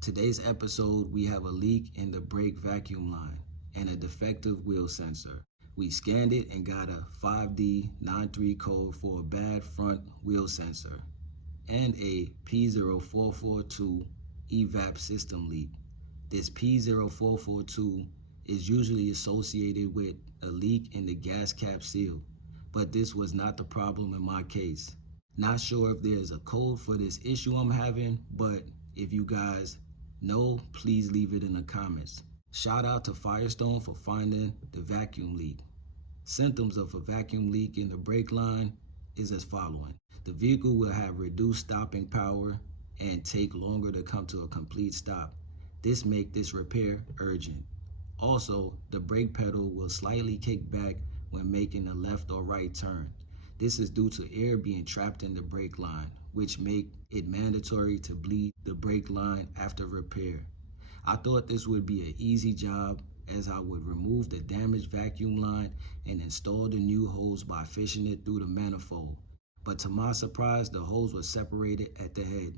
Today's episode, we have a leak in the brake vacuum line and a defective wheel sensor. We scanned it and got a 5D93 code for a bad front wheel sensor and a P0442 evap system leak. This P0442 is usually associated with a leak in the gas cap seal, but this was not the problem in my case. Not sure if there's a code for this issue I'm having, but if you guys know, please leave it in the comments. Shout out to Firestone for finding the vacuum leak. Symptoms of a vacuum leak in the brake line is as following. The vehicle will have reduced stopping power and take longer to come to a complete stop. This makes this repair urgent. Also, the brake pedal will slightly kick back when making a left or right turn. This is due to air being trapped in the brake line, which make it mandatory to bleed the brake line after repair. I thought this would be an easy job, as I would remove the damaged vacuum line and install the new hose by fishing it through the manifold. But to my surprise, the hose was separated at the head.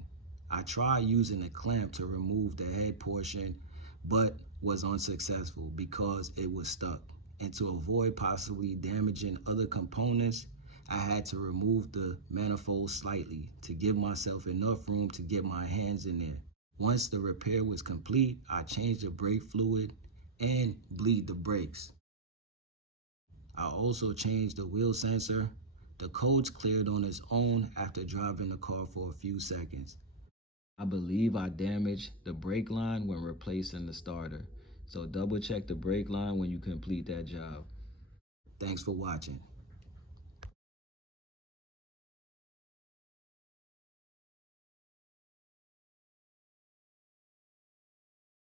I tried using a clamp to remove the head portion, but was unsuccessful because it was stuck. And to avoid possibly damaging other components, I had to remove the manifold slightly to give myself enough room to get my hands in there. Once the repair was complete, I changed the brake fluid and bleed the brakes. I also changed the wheel sensor. The codes cleared on its own after driving the car for a few seconds. I believe I damaged the brake line when replacing the starter, so double check the brake line when you complete that job. Thanks for watching.